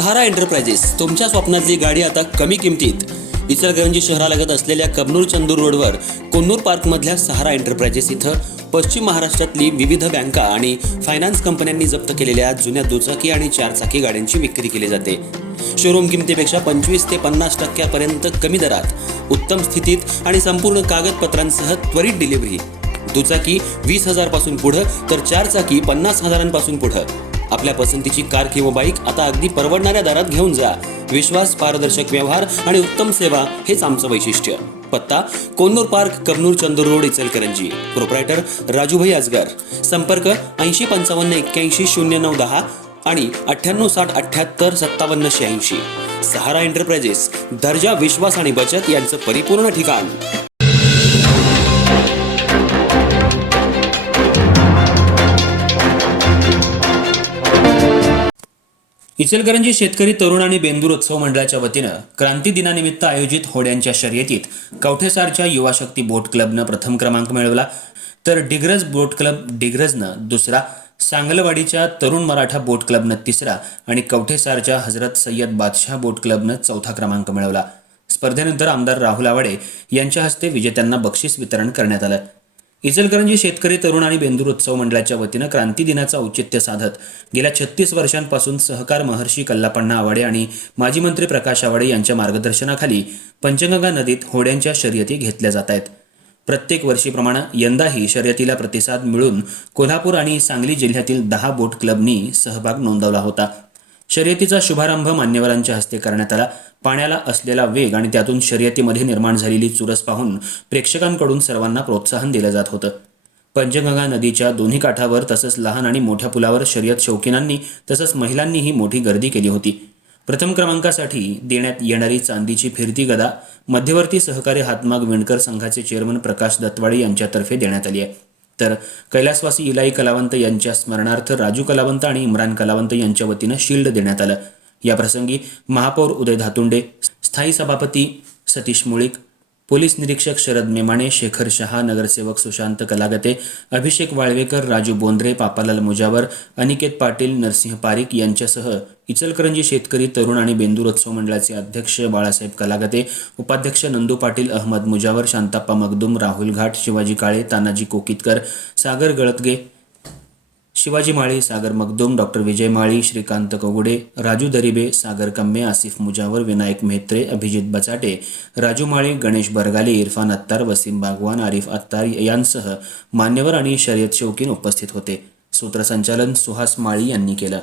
सहारा enterprises तुमच्या स्वप्नातली गाडी आता कमी किमतीत. इचलकरंजी शहरालगत असलेल्या कबनूर चंदूर रोडवर कोन्नूर पार्कमधल्या सहारा एंटरप्राइजेस इथं पश्चिम महाराष्ट्रातली विविध बँका आणि फायनान्स कंपन्यांनी जप्त केलेल्या जुन्या दुचाकी आणि चारचाकी गाड्यांची विक्री केली जाते. शोरूम किमतीपेक्षा 25 ते 50% कमी दरात, उत्तम स्थितीत आणि संपूर्ण कागदपत्रांसह त्वरित डिलिव्हरी. दुचाकी 20,000 पासून पुढे तर चारचाकी 50,000 पुढे. आपल्या पसंतीची कार किंवा बाईक आता अगदी परवडणाऱ्या दरात घेऊन जा. विश्वास, पारदर्शक व्यवहार आणि उत्तम सेवा हेच आमचं वैशिष्ट्य. पत्ता Konnur park, Kabnur Chandur road, Ichalkaranji. Proprietor Rajubhai Ajgar. संपर्क 8055810910 आणि 9860785786. सहारा एंटरप्राइजेस, दर्जा, विश्वास आणि बचत यांचं परिपूर्ण ठिकाण. इचलकरंजी शेतकरी तरुण आणि बेंदूर उत्सव मंडळाच्या वतीनं क्रांती दिनानिमित्त आयोजित होड्यांच्या शर्यतीत कवठेसारच्या युवा शक्ती बोट क्लबनं प्रथम क्रमांक मिळवला, तर डिग्रज बोट क्लब डिग्रजनं दुसरा, सांगलवाडीच्या तरुण मराठा बोट क्लबनं तिसरा आणि कवठेसारच्या हजरत सय्यद बादशाह बोट क्लबनं चौथा क्रमांक मिळवला. स्पर्धेनंतर आमदार राहुल आवाडे यांच्या हस्ते विजेत्यांना बक्षीस वितरण करण्यात आलं. इचलकरंजी शेतकरी तरुण आणि बेंदूर उत्सव मंडळाच्या वतीनं क्रांती दिनाचं औचित्य साधत गेल्या 36 वर्षांपासून सहकार महर्षी कल्लापण्णा आवाडे आणि माजी मंत्री प्रकाश आवाडे यांच्या मार्गदर्शनाखाली पंचगंगा नदीत होड्यांच्या शर्यती घेतल्या जात आहेत. प्रत्येक वर्षीप्रमाणे यंदाही शर्यतीला प्रतिसाद मिळून कोल्हापूर आणि सांगली जिल्ह्यातील 10 बोट क्लबनी सहभाग नोंदवला होता. शर्यतीचा शुभारंभ मान्यवरांच्या हस्ते करण्यात आला. पाण्याला असलेला वेग आणि त्यातून शर्यतीमध्ये निर्माण झालेली चुरस पाहून प्रेक्षकांकडून सर्वांना प्रोत्साहन दिलं जात होतं. पंचगंगा नदीच्या दोन्ही काठावर तसंच लहान आणि मोठ्या पुलावर शर्यत शौकीनांनी तसंच महिलांनीही मोठी गर्दी केली होती. प्रथम क्रमांकासाठी देण्यात येणारी चांदीची फिरती गदा मध्यवर्ती सहकारी हातमाग विणकर संघाचे चेअरमन प्रकाश दत्तवाडे यांच्यातर्फे देण्यात आली आहे. तर कैलासवासी इलाई कलावंत यांच्या स्मरणार्थ राजू कलावंत आणि इम्रान कलावंत यांच्या वतीनं शील्ड देण्यात आलं. याप्रसंगी महापौर उदय धातुंडे, स्थायी सभापती सतीश मुळीक, पोलीस निरीक्षक शरद मेमाणे, शेखर शहा, नगरसेवक सुशांत कलागते, अभिषेक वाळवेकर, राजू बोंद्रे, पापालाल मुजावर, अनिकेत पाटील, नरसिंह पारिक यांच्यासह इचलकरंजी शेतकरी तरुण आणि बेंदूर उत्सव मंडळाचे अध्यक्ष बाळासाहेब कलागते, उपाध्यक्ष नंदू पाटील, अहमद मुजावर, शांताप्पा मगदूम, राहुल घाट, शिवाजी काळे, तानाजी कोकितकर, सागर गळतगे, शिवाजी माळी, सागर मगदूम, डॉक्टर विजय माळी, श्रीकांत कवुडे, राजू दरिबे, सागर कम्मे, आसिफ मुजावर, विनायक मेहत्रे, अभिजित बचाटे, राजू माळी, गणेश बरगाले, इरफान अत्तार, वसीम बागवान, आरिफ अत्तार यांसह मान्यवर आणि शर्यत शौकीन उपस्थित होते. सूत्रसंचालन सुहास माळी यांनी केलं.